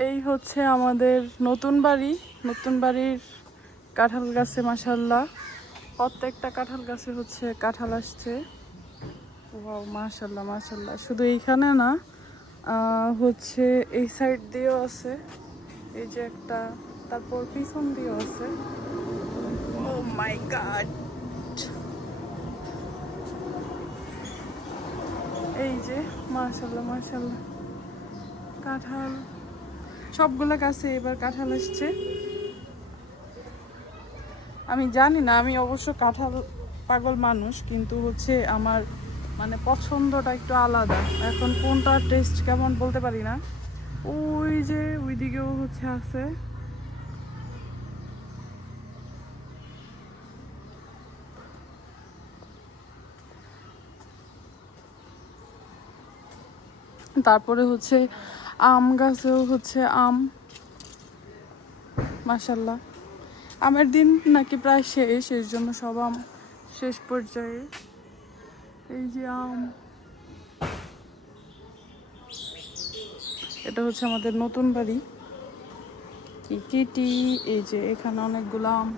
এই হচ্ছে আমাদের নতুন বাড়ি। নতুন বাড়ির কাঁঠাল গাছে মাশাল্লাহ প্রত্যেকটা কাঁঠাল গাছে হচ্ছে কাঁঠাল আসছে। ওয়াও মাশাল্লাহ মাশাল্লাহ। শুধু এইখানে না, হচ্ছে এই সাইড দিয়েও আছে, এই যে একটা, তারপর পিছন দিয়েও আছে। ও মাই গড, এই যে মাশাল্লাহ মাশাল্লাহ কাঁঠাল সবগুলো গাছে এবার কাঁঠাল আসছে। আমি জানি না, আমি অবশ্য কাঁঠাল পাগল মানুষ, কিন্তু হচ্ছে আমার মানে পছন্দটা একটু আলাদা। এখন কোনটা টেস্ট কেমন বলতে পারি না। ওই যে ওইদিকেও হচ্ছে আছে। তারপরে হচ্ছে আম গাছেও হচ্ছে আম মাশাল্লাহ। আমের দিন নাকি প্রায় শেষ, এর জন্য সব আম শেষ পর্যায়ে। এই যে আম, এটা হচ্ছে আমাদের নতুন বাড়ি কিটি। এই যে এখানে অনেকগুলো আম।